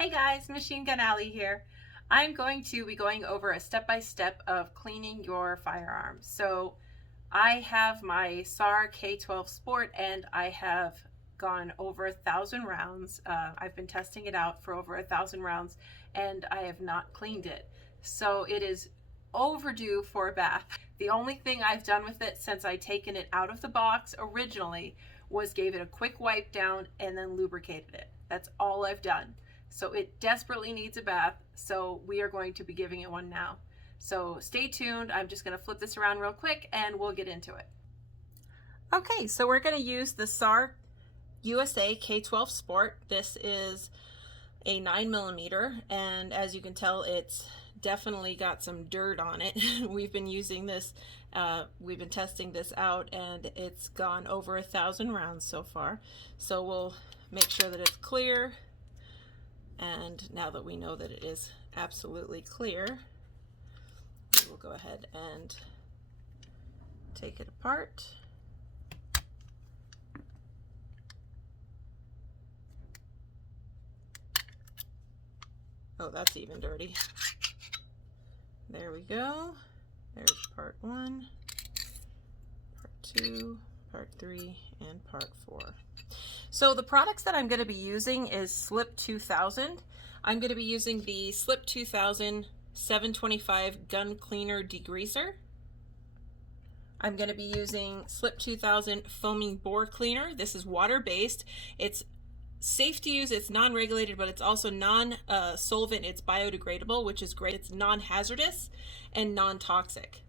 Hey guys, Machine Gun Alley here. I'm going to be going over a step-by-step of cleaning your firearms. So I have my SAR K12 Sport and I have gone over 1,000 rounds. I've been testing it out for over 1,000 rounds and I have not cleaned it. So it is overdue for a bath. The only thing I've done with it since I'd taken it out of the box originally was gave it a quick wipe down and then lubricated it. That's all I've done. So it desperately needs a bath, so we are going to be giving it one now. So stay tuned. I'm just going to flip this around real quick and we'll get into it. Okay, so we're going to use the SAR USA K12 Sport. This is a 9mm, and as you can tell, it's definitely got some dirt on it. We've been using this, we've been testing this out, and it's gone over 1,000 rounds so far. So we'll make sure that it's clear. And now that we know that it is absolutely clear, we will go ahead and take it apart. Oh, that's even dirty. There we go. There's part 1, part 2, part 3, and part 4. So the products that I'm going to be using is Slip2000. I'm going to be using the Slip2000 725 Gun Cleaner Degreaser. I'm going to be using Slip2000 Foaming Bore Cleaner. This is water-based. It's safe to use, it's non-regulated, but it's also non-solvent. It's biodegradable, which is great. It's non-hazardous and non-toxic.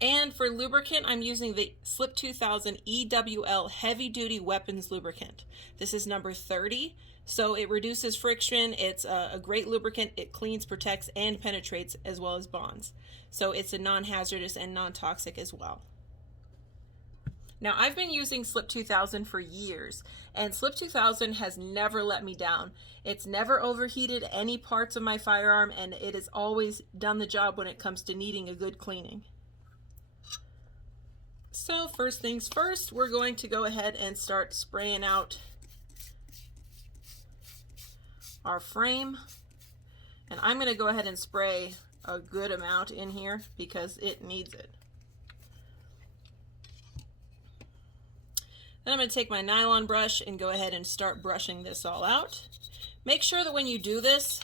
And for lubricant, I'm using the Slip2000 EWL Heavy Duty Weapons Lubricant. This is number 30, so it reduces friction. It's a great lubricant. It cleans, protects, and penetrates, as well as bonds. So it's a non-hazardous and non-toxic as well. Now, I've been using Slip2000 for years, and Slip2000 has never let me down. It's never overheated any parts of my firearm, and it has always done the job when it comes to needing a good cleaning. So first things first, we're going to go ahead and start spraying out our frame. And I'm going to go ahead and spray a good amount in here because it needs it. Then I'm going to take my nylon brush and go ahead and start brushing this all out. Make sure that when you do this,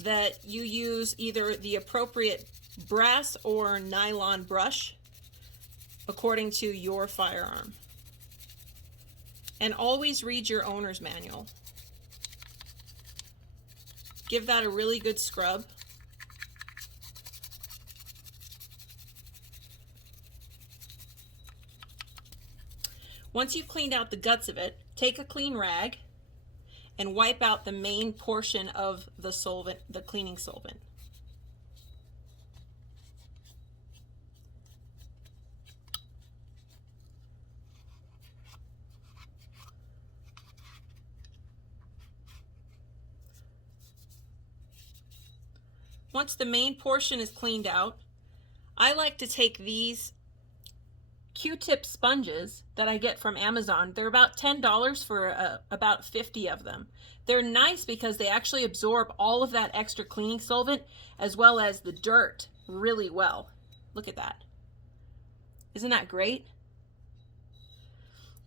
that you use either the appropriate brass or nylon brush according to your firearm. And always read your owner's manual. Give that a really good scrub. Once you've cleaned out the guts of it, take a clean rag and wipe out the main portion of the solvent, the cleaning solvent. Once the main portion is cleaned out, I like to take these Q-tip sponges that I get from Amazon. They're about $10 for about 50 of them. They're nice because they actually absorb all of that extra cleaning solvent as well as the dirt really well. Look at that. Isn't that great?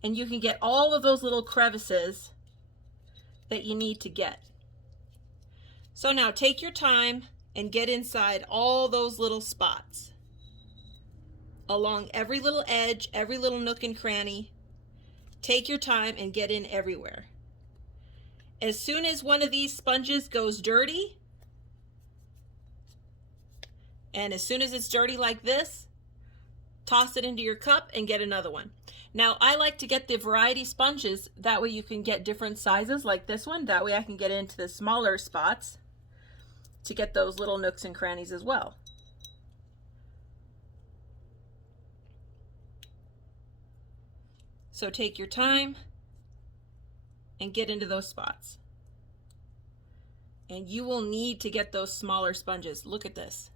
And you can get all of those little crevices that you need to get. So now take your time and get inside all those little spots. Along every little edge, every little nook and cranny. Take your time and get in everywhere. As soon as one of these sponges goes dirty, and as soon as it's dirty like this, toss it into your cup and get another one. Now, I like to get the variety sponges. That way you can get different sizes like this one. That way I can get into the smaller spots to get those little nooks and crannies as well. So take your time and get into those spots. And you will need to get those smaller sponges. Look at this.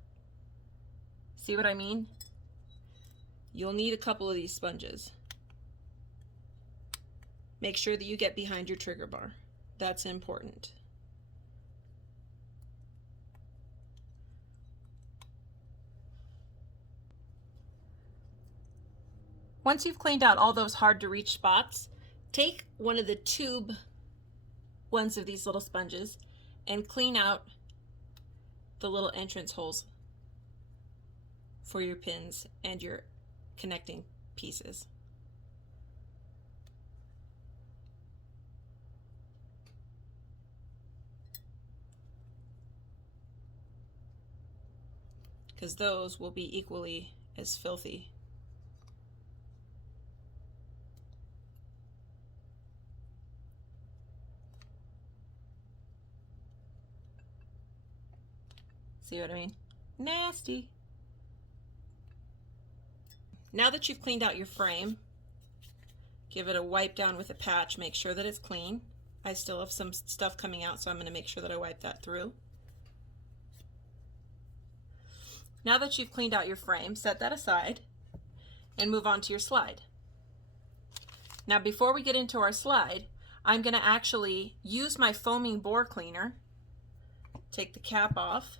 See what I mean? You'll need a couple of these sponges. Make sure that you get behind your trigger bar. That's important. Once you've cleaned out all those hard to reach spots, take one of the tube ones of these little sponges and clean out the little entrance holes for your pins and your connecting pieces. Because those will be equally as filthy. See what I mean? Nasty. Now that you've cleaned out your frame, give it a wipe down with a patch. Make sure that it's clean. I still have some stuff coming out, so I'm going to make sure that I wipe that through. Now that you've cleaned out your frame, set that aside and move on to your slide. Now before we get into our slide, I'm going to actually use my foaming bore cleaner, take the cap off,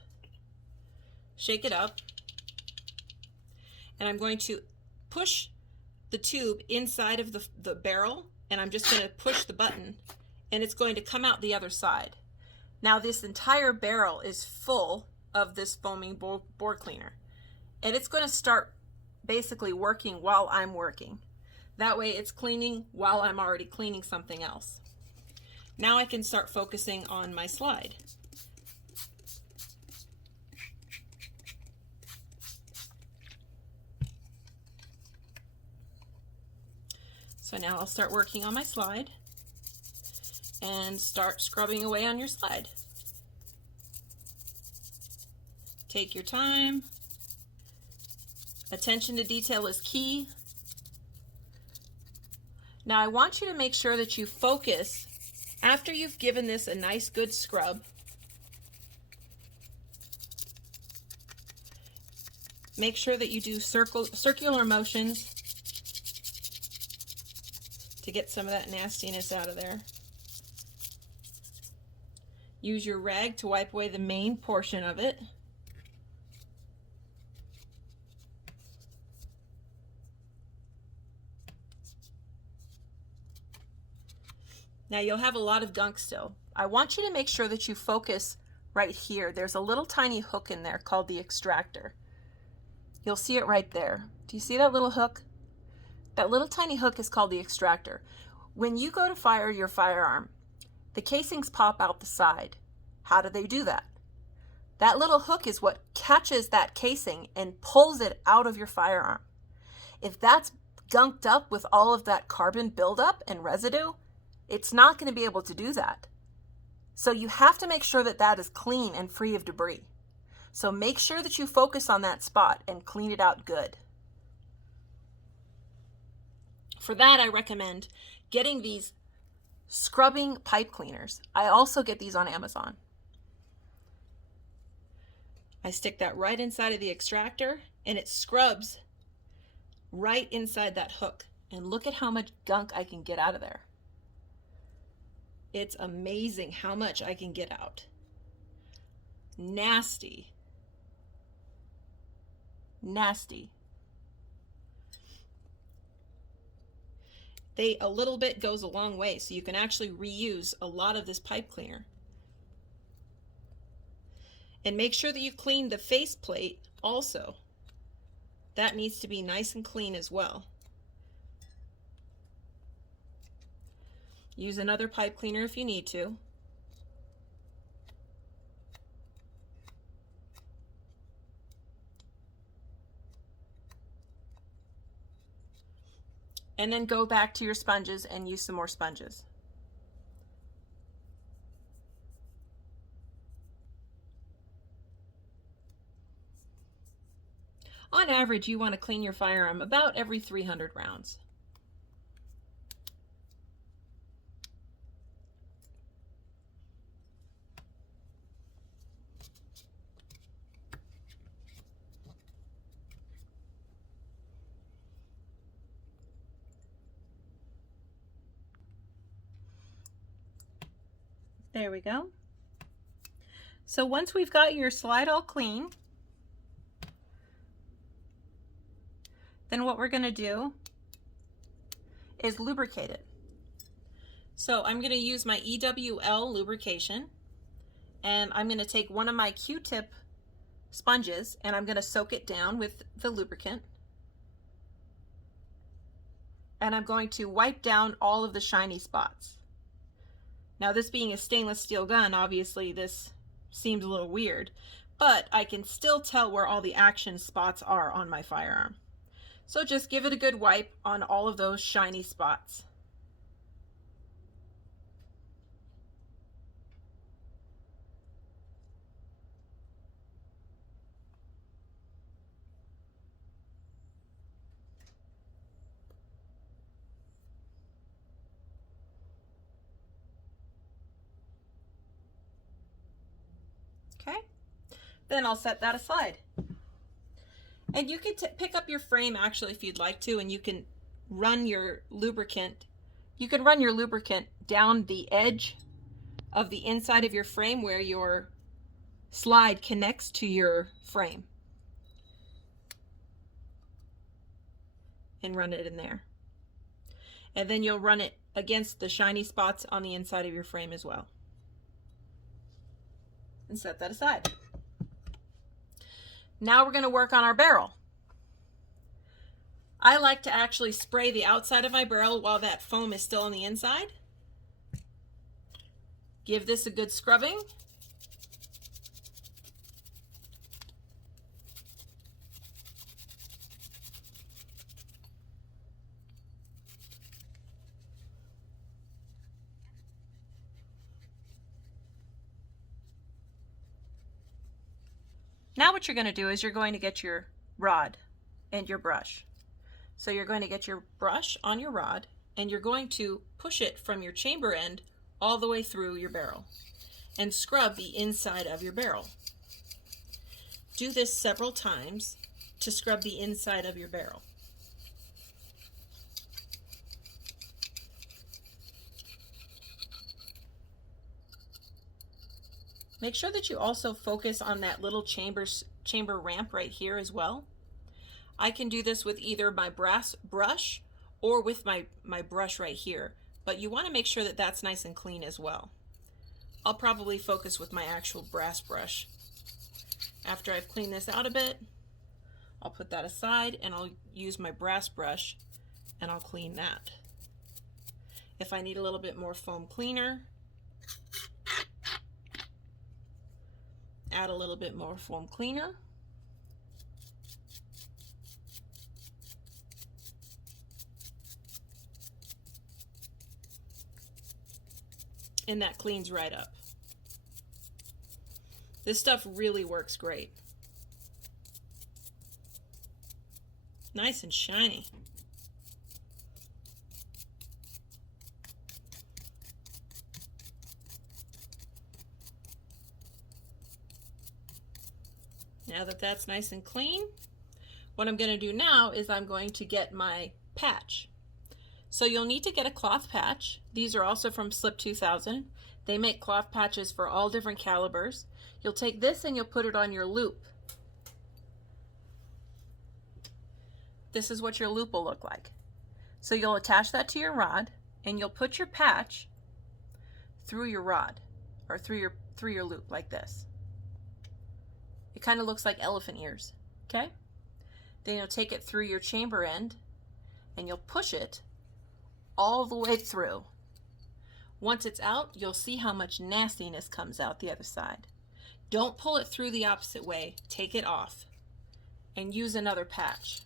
shake it up, and I'm going to push the tube inside of the barrel, and I'm just going to push the button and it's going to come out the other side. Now this entire barrel is full of this foaming bore cleaner, and it's going to start basically working while I'm working. That way it's cleaning while I'm already cleaning something else. Now I can start focusing on my slide. So now I'll start working on my slide and start scrubbing away on your slide. Take your time. Attention to detail is key. Now I want you to make sure that you focus after you've given this a nice good scrub. Make sure that you do circular motions to get some of that nastiness out of there. Use your rag to wipe away the main portion of it. Now you'll have a lot of gunk still. I want you to make sure that you focus right here. There's a little tiny hook in there called the extractor. You'll see it right there. Do you see that little hook? That little tiny hook is called the extractor. When you go to fire your firearm, the casings pop out the side. How do they do that? That little hook is what catches that casing and pulls it out of your firearm. If that's gunked up with all of that carbon buildup and residue, it's not going to be able to do that. So you have to make sure that that is clean and free of debris. So make sure that you focus on that spot and clean it out good. For that, I recommend getting these scrubbing pipe cleaners. I also get these on Amazon. I stick that right inside of the extractor and it scrubs right inside that hook. And look at how much gunk I can get out of there. It's amazing how much I can get out. Nasty. Nasty. A little bit goes a long way, so you can actually reuse a lot of this pipe cleaner. And make sure that you clean the face plate also. That needs to be nice and clean as well. Use another pipe cleaner if you need to. And then go back to your sponges and use some more sponges. On average, you want to clean your firearm about every 300 rounds. There we go. So once we've got your slide all clean, then what we're going to do is lubricate it. So I'm going to use my EWL lubrication, and I'm going to take one of my Q-tip sponges and I'm going to soak it down with the lubricant, and I'm going to wipe down all of the shiny spots. Now, this being a stainless steel gun, obviously this seems a little weird, but I can still tell where all the action spots are on my firearm. So just give it a good wipe on all of those shiny spots. Okay, then I'll set that aside. And you can pick up your frame actually if you'd like to, and you can run your lubricant. You can run your lubricant down the edge of the inside of your frame where your slide connects to your frame, and run it in there. And then you'll run it against the shiny spots on the inside of your frame as well. And set that aside. Now we're going to work on our barrel. I like to actually spray the outside of my barrel while that foam is still on the inside. Give this a good scrubbing. Now what you're going to do is you're going to get your rod and your brush. So you're going to get your brush on your rod, and you're going to push it from your chamber end all the way through your barrel and scrub the inside of your barrel. Do this several times to scrub the inside of your barrel. Make sure that you also focus on that little chamber ramp right here as well. I can do this with either my brass brush or with my brush right here, but you want to make sure that that's nice and clean as well. I'll probably focus with my actual brass brush. After I've cleaned this out a bit, I'll put that aside and I'll use my brass brush and I'll clean that. If I need a little bit more foam cleaner, add a little bit more foam cleaner. And that cleans right up. This stuff really works great. Nice and shiny. Now that that's nice and clean, what I'm going to do now is I'm going to get my patch. So you'll need to get a cloth patch. These are also from Slip2000. They make cloth patches for all different calibers. You'll take this and you'll put it on your loop. This is what your loop will look like. So you'll attach that to your rod and you'll put your patch through your rod or through your loop like this. It kind of looks like elephant ears, okay? Then you'll take it through your chamber end and you'll push it all the way through. Once it's out, you'll see how much nastiness comes out the other side. Don't pull it through the opposite way. Take it off and use another patch.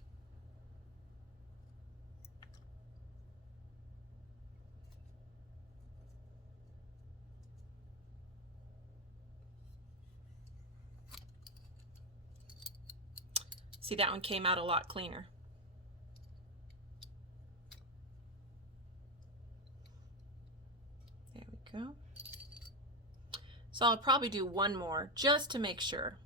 See, that one came out a lot cleaner. There we go. So I'll probably do one more just to make sure.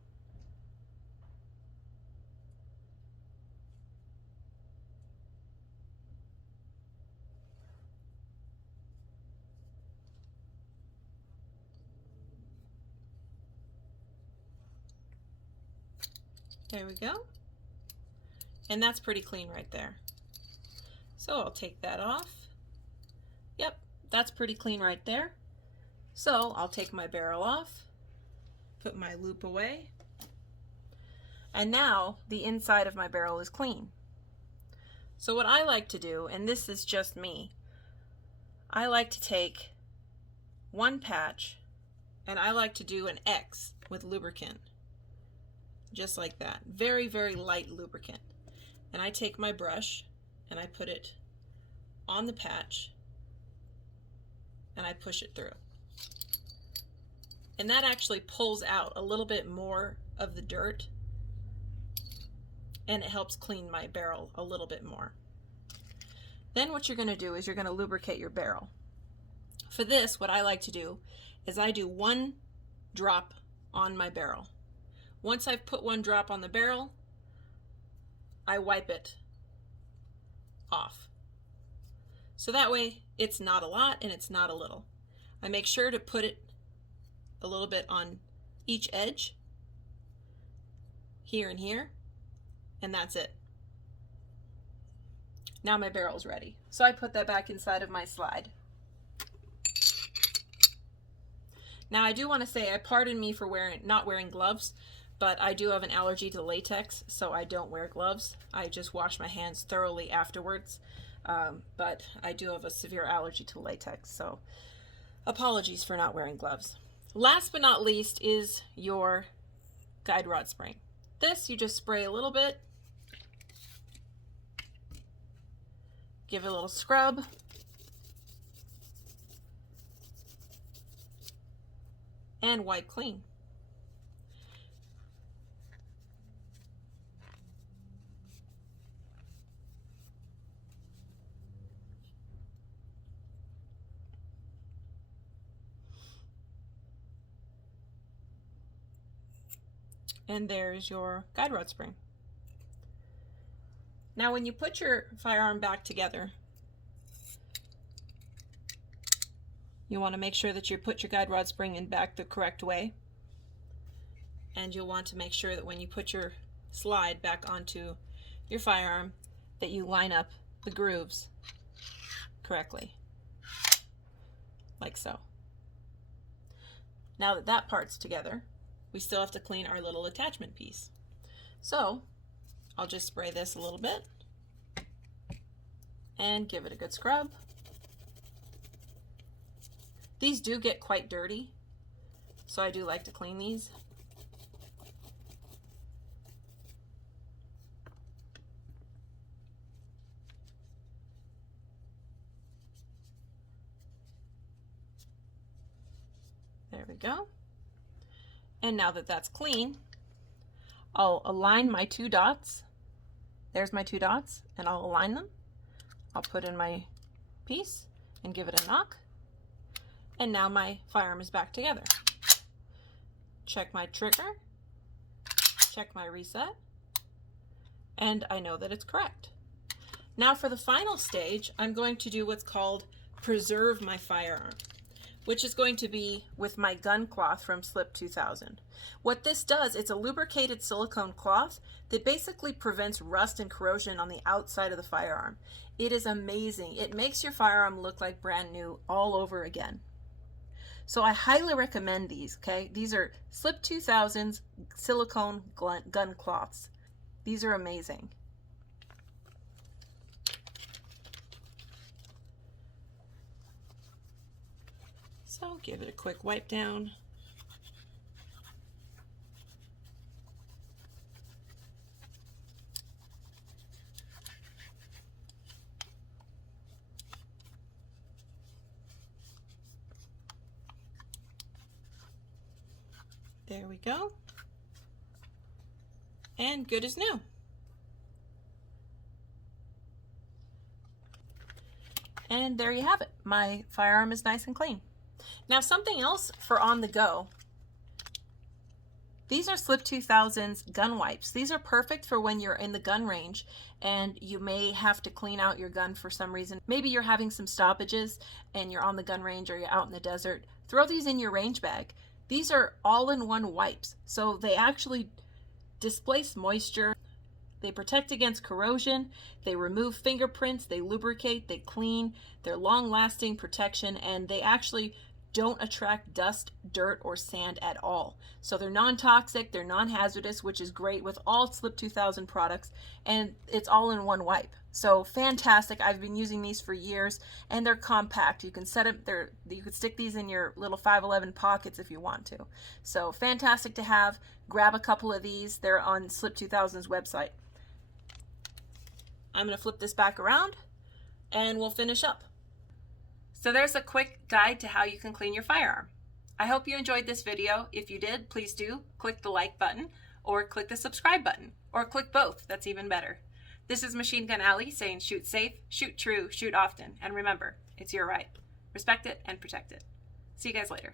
There we go. And that's pretty clean right there. So I'll take that off. Yep, that's pretty clean right there. So I'll take my barrel off, put my loop away, and now the inside of my barrel is clean. So what I like to do, and this is just me, I like to take one patch and I like to do an X with lubricant. Just like that. Very, very light lubricant. And I take my brush and I put it on the patch and I push it through. And that actually pulls out a little bit more of the dirt and it helps clean my barrel a little bit more. Then what you're going to do is you're going to lubricate your barrel. For this, what I like to do is I do one drop on my barrel. Once I've put one drop on the barrel, I wipe it off. So that way it's not a lot and it's not a little. I make sure to put it a little bit on each edge, here and here, and that's it. Now my barrel's ready. So I put that back inside of my slide. Now I do want to say, pardon me for not wearing gloves, but I do have an allergy to latex, so I don't wear gloves. I just wash my hands thoroughly afterwards, but I do have a severe allergy to latex, so apologies for not wearing gloves. Last but not least is your guide rod spring. This you just spray a little bit, give it a little scrub, and wipe clean. And there's your guide rod spring. Now when you put your firearm back together, you want to make sure that you put your guide rod spring in back the correct way. And you'll want to make sure that when you put your slide back onto your firearm that you line up the grooves correctly, like so. Now that that part's together, we still have to clean our little attachment piece. So I'll just spray this a little bit and give it a good scrub. These do get quite dirty, so I do like to clean these. There we go. And now that that's clean, I'll align my two dots. There's my two dots, and I'll align them. I'll put in my piece and give it a knock. And now my firearm is back together. Check my trigger, check my reset, and I know that it's correct. Now for the final stage, I'm going to do what's called preserve my firearm, which is going to be with my gun cloth from Slip2000. What this does, it's a lubricated silicone cloth that basically prevents rust and corrosion on the outside of the firearm. It is amazing. It makes your firearm look like brand new all over again. So I highly recommend these, okay? These are Slip2000's silicone gun cloths. These are amazing. So give it a quick wipe down. There we go. And good as new. And there you have it. My firearm is nice and clean. Now something else for on the go. These are Slip2000's gun wipes. These are perfect for when you're in the gun range and you may have to clean out your gun for some reason. Maybe you're having some stoppages and you're on the gun range or you're out in the desert. Throw these in your range bag. These are all-in-one wipes. So they displace moisture, they protect against corrosion, they remove fingerprints, they lubricate, they clean, they're long-lasting protection, and they actually don't attract dust, dirt, or sand at all. So they're non-toxic, they're non-hazardous, which is great with all Slip2000 products, and it's all in one wipe. So fantastic. I've been using these for years, and they're compact. You can set up you could stick these in your little 511 pockets if you want to. So fantastic to have. Grab a couple of these. They're on Slip2000's website. I'm going to flip this back around and we'll finish up. So there's a quick guide to how you can clean your firearm. I hope you enjoyed this video. If you did, please do click the like button or click the subscribe button or click both. That's even better. This is Machine Gun Alley saying shoot safe, shoot true, shoot often, and remember, it's your right. Respect it and protect it. See you guys later.